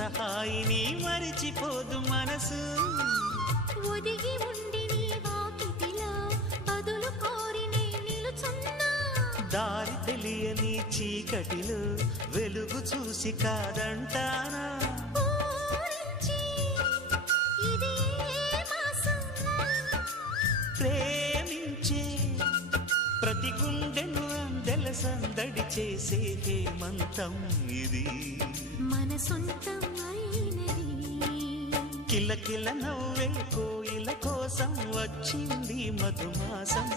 హాయిని మరిచిపోదు మనసు. ఒదిగి ఉండి నీ వాకిటిలో బదులు కోరి నే నిలుచున్నా. దారి తెలియని చీకటిలో వెలుగు చూసి కాదంటానా. ప్రేమించే ప్రతి గుండెను అందెల సందడి చేసే హేమంతం ఇది. మన సొంతం అయినది. కిలకిల నవ్వే కోయిల కోసం వచ్చింది మధుమాసం.